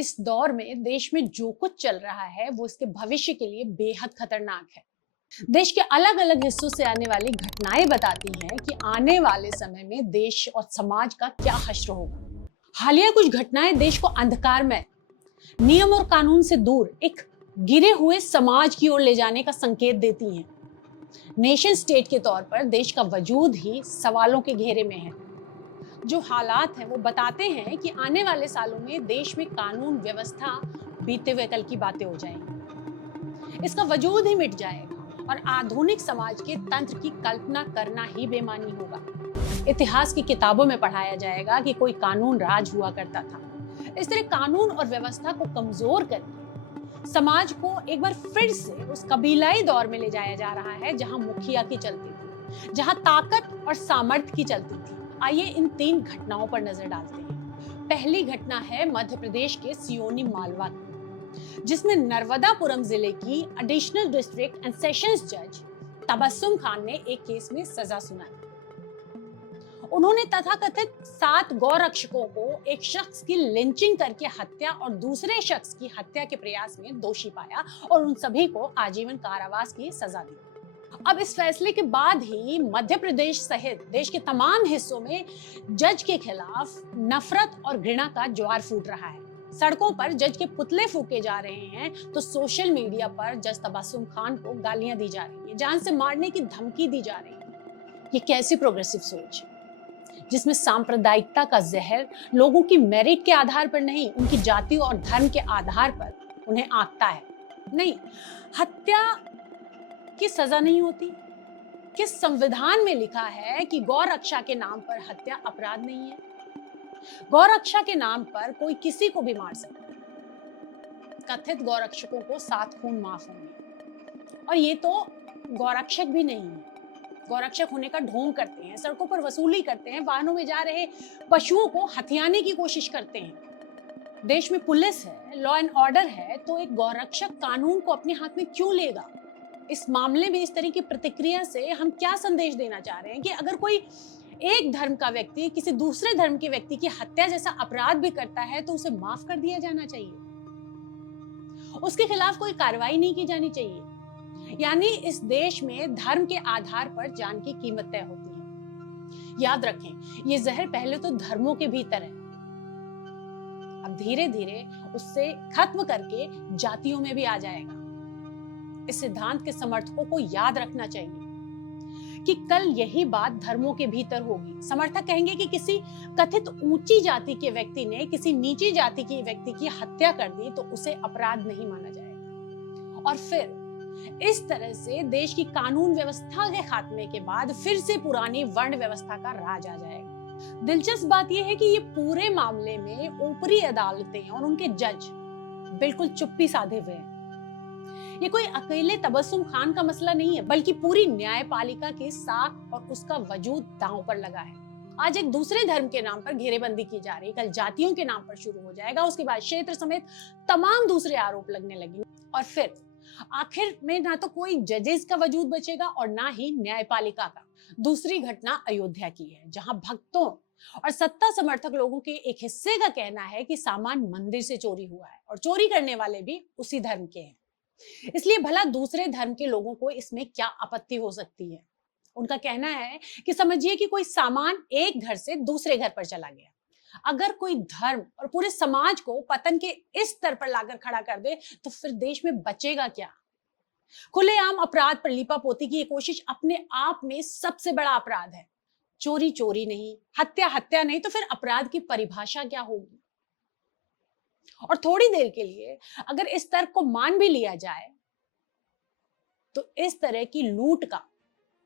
इस दौर में देश में जो कुछ चल रहा है वो इसके भविष्य के लिए बेहद खतरनाक है। देश के अलग अलग हिस्सों से आने वाली घटनाएं बताती हैं कि आने वाले समय में देश और समाज का क्या हश्र होगा। हालिया कुछ घटनाएं देश को अंधकार में, नियम और कानून से दूर एक गिरे हुए समाज की ओर ले जाने का संकेत देती हैं। नेशन स्टेट के तौर पर देश का वजूद ही सवालों के घेरे में है। जो हालात हैं वो बताते हैं कि आने वाले सालों में देश में कानून व्यवस्था बीते हुए कल की बातें हो जाएंगी। इसका वजूद ही मिट जाएगा और आधुनिक समाज के तंत्र की कल्पना करना ही बेमानी होगा। इतिहास की किताबों में पढ़ाया जाएगा कि कोई कानून राज हुआ करता था। इस तरह कानून और व्यवस्था को कमजोर करके समाज को एक बार फिर से उस कबीलाई दौर में ले जाया जा रहा है जहां मुखिया की चलती थी, जहां ताकत और सामर्थ्य की चलती थी। आइए इन 3 घटनाओं पर नजर डालते हैं। पहली घटना है मध्य प्रदेश के सियोनी मालवा की, जिसमें नर्मदापुरम जिले की एडिशनल डिस्ट्रिक्ट एंड सेशंस जज तबस्सुम खान ने एक केस में सजा सुनाई। उन्होंने तथाकथित 7 गौरक्षकों को एक शख्स की लिंचिंग करके हत्या और दूसरे शख्स की हत्या के प्रयास में दोषी पाया और उन सभी को आजीवन कारावास की सजा दी। अब इस फैसले के बाद ही मध्य प्रदेश सहित देश के तमाम हिस्सों में जज के खिलाफ नफरत और घृणा का ज्वार फूट रहा है। सड़कों पर जज के पुतले फूके जा रहे हैं तो सोशल मीडिया पर जज तबस्सुम खान को गालियां दी जा रही है, जान से मारने की धमकी दी जा रही है। ये कैसी प्रोग्रेसिव सोच, जिसमें सांप्रदायिकता का जहर लोगों की मेरिट के आधार पर नहीं, उनकी जाति और धर्म के आधार पर उन्हें आंकता है। नहीं, हत्या की सजा नहीं होती। किस संविधान में लिखा है कि गौ रक्षा के नाम पर हत्या अपराध नहीं है? गौ रक्षा के नाम पर कोई किसी को भी मार सकता है। कथित गौरक्षकों को 7 खून माफ होंगे और ये तो गौरक्षक भी नहीं है। गौरक्षक होने का ढोंग करते हैं, सड़कों पर वसूली करते हैं, वाहनों में जा रहे पशुओं को हथियाने की कोशिश करते हैं। देश में पुलिस है, लॉ एंड ऑर्डर है, तो एक गौरक्षक कानून को अपने हाथ में क्यों लेगा? इस मामले में इस तरह की प्रतिक्रिया से हम क्या संदेश देना चाह रहे हैं कि अगर कोई एक धर्म का व्यक्ति किसी दूसरे धर्म के व्यक्ति की हत्या जैसा अपराध भी करता है तो उसे माफ कर दिया जाना चाहिए, उसके खिलाफ कोई कार्रवाई नहीं की जानी चाहिए। यानी इस देश में धर्म के आधार पर जान की कीमत तय होती है। याद रखें, ये जहर पहले तो धर्मों के भीतर है, अब धीरे धीरे उससे खत्म करके जातियों में भी आ जाएगा। इस सिद्धांत के समर्थकों को याद रखना चाहिए कि कल यही बात धर्मों के भीतर होगी। समर्थक कहेंगे कि किसी कथित ऊंची जाति के व्यक्ति ने किसी नीची जाति के व्यक्ति की हत्या कर दी तो उसे अपराध नहीं माना जाएगा, और फिर इस तरह से देश की कानून व्यवस्था के खात्मे के बाद फिर से पुरानी वर्ण व्यवस्था का राज आ जाएगा। दिलचस्प बात यह है कि ये पूरे मामले में ऊपरी अदालतें और उनके जज बिल्कुल चुप्पी साधे हुए हैं। ये कोई अकेले तबस्सुम खान का मसला नहीं है, बल्कि पूरी न्यायपालिका की साख और उसका वजूद दांव पर लगा है। आज एक दूसरे धर्म के नाम पर घेरेबंदी की जा रही है, कल जातियों के नाम पर शुरू हो जाएगा, उसके बाद क्षेत्र समेत तमाम दूसरे आरोप लगने लगेंगे और फिर आखिर में ना तो कोई जजेस का वजूद बचेगा और ना ही न्यायपालिका का। दूसरी घटना अयोध्या की है, जहां भक्तों और सत्ता समर्थक लोगों के एक हिस्से का कहना है कि सामान मंदिर से चोरी हुआ है और चोरी करने वाले भी उसी धर्म के हैं। इसलिए भला दूसरे धर्म के लोगों को इसमें क्या आपत्ति हो सकती है? उनका कहना है कि समझिए कि कोई सामान एक घर से दूसरे घर पर चला गया, अगर कोई धर्म और पूरे समाज को पतन के इस स्तर पर लाकर खड़ा कर दे तो फिर देश में बचेगा क्या? खुलेआम अपराध पर लीपापोती की ये कोशिश अपने आप में सबसे बड़ा अपराध है। चोरी चोरी नहीं, हत्या हत्या नहीं, तो फिर अपराध की परिभाषा क्या होगी? और थोड़ी देर के लिए अगर इस तर्क को मान भी लिया जाए तो इस तरह की लूट का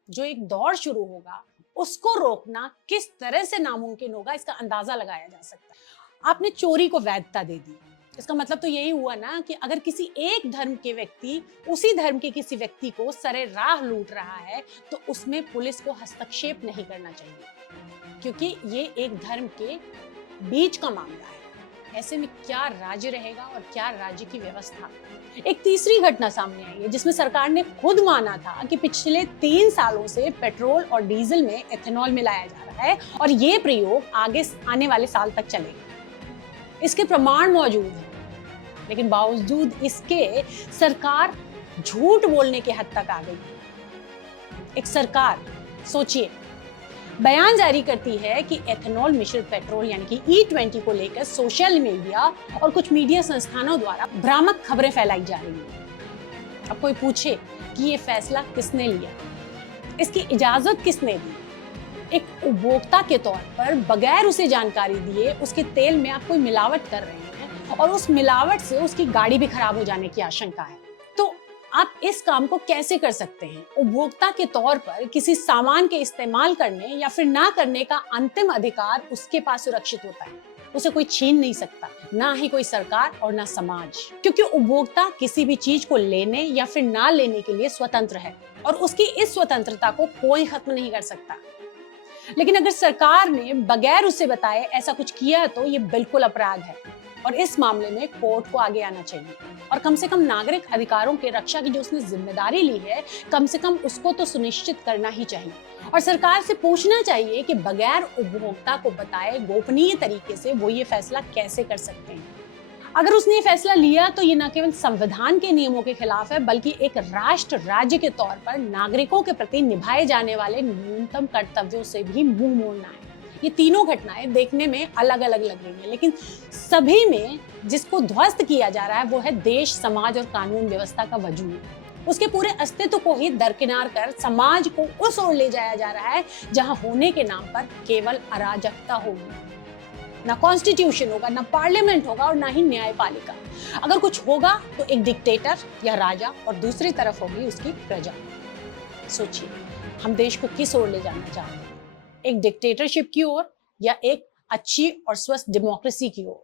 जो एक दौर शुरू होगा उसको रोकना किस तरह से नामुमकिन होगा, इसका अंदाजा लगाया जा सकता है। आपने चोरी को वैधता दे दी, इसका मतलब तो यही हुआ ना कि अगर किसी एक धर्म के व्यक्ति उसी धर्म के किसी व्यक्ति को सरेराह लूट रहा है तो उसमें पुलिस को हस्तक्षेप नहीं करना चाहिए, क्योंकि ये एक धर्म के बीच का मामला है। ऐसे में क्या राज्य रहेगा और क्या राज्य की व्यवस्था? एक तीसरी घटना सामने आई है जिसमें सरकार ने खुद माना था कि पिछले 3 सालों से पेट्रोल और डीजल में एथेनॉल मिलाया जा रहा है और ये प्रयोग आगे आने वाले साल तक चलेगा। इसके प्रमाण मौजूद हैं। लेकिन बावजूद इसके सरकार झूठ बोलने के हद तक आ गई। एक सरकार सोचिए, बयान जारी करती है कि एथेनॉल मिश्रित पेट्रोल यानी कि E20 को लेकर सोशल मीडिया और कुछ मीडिया संस्थानों द्वारा भ्रामक खबरें फैलाई जा रही हैं। अब कोई पूछे कि ये फैसला किसने लिया, इसकी इजाजत किसने दी? एक उपभोक्ता के तौर पर बगैर उसे जानकारी दिए उसके तेल में आप कोई मिलावट कर रहे हैं और उस मिलावट से उसकी गाड़ी भी खराब हो जाने की आशंका है। तो आप इस काम को कैसे कर सकते हैं? उपभोक्ता के तौर पर किसी सामान के इस्तेमाल करने या फिर ना करने का अंतिम अधिकार उसके पास सुरक्षित होता है, उसे कोई छीन नहीं सकता, ना ही कोई सरकार और ना समाज, क्योंकि उपभोक्ता किसी भी चीज को लेने या फिर ना लेने के लिए स्वतंत्र है और उसकी इस स्वतंत्रता को कोई खत्म नहीं कर सकता। लेकिन अगर सरकार ने बगैर उसे बताए ऐसा कुछ किया तो ये बिल्कुल अपराध है और इस मामले में कोर्ट को आगे आना चाहिए और कम से कम नागरिक अधिकारों के रक्षा की जो उसने जिम्मेदारी ली है, कम से कम उसको तो सुनिश्चित करना ही चाहिए और सरकार से पूछना चाहिए कि बगैर उपभोक्ता को बताए गोपनीय तरीके से वो ये फैसला कैसे कर सकते हैं। अगर उसने ये फैसला लिया तो ये न केवल संविधान के नियमों के खिलाफ है, बल्कि एक राष्ट्र राज्य के तौर पर नागरिकों के प्रति निभाए जाने वाले न्यूनतम कर्तव्यों से भी मुंह मोड़ना है। ये तीनों घटनाएं देखने में अलग अलग लग रही हैं, लेकिन सभी में जिसको ध्वस्त किया जा रहा है वो है देश, समाज और कानून व्यवस्था का वजूद। उसके पूरे अस्तित्व को ही दरकिनार कर समाज को उस ओर ले जाया जा रहा है जहां होने के नाम पर केवल अराजकता होगी। ना कॉन्स्टिट्यूशन होगा, ना पार्लियामेंट होगा और ना ही न्यायपालिका। अगर कुछ होगा तो एक डिक्टेटर या राजा और दूसरी तरफ होगी उसकी प्रजा। सोचिए, हम देश को किस ओर ले जाना चाहते हैं? एक डिक्टेटरशिप की ओर या एक अच्छी और स्वस्थ डेमोक्रेसी की ओर?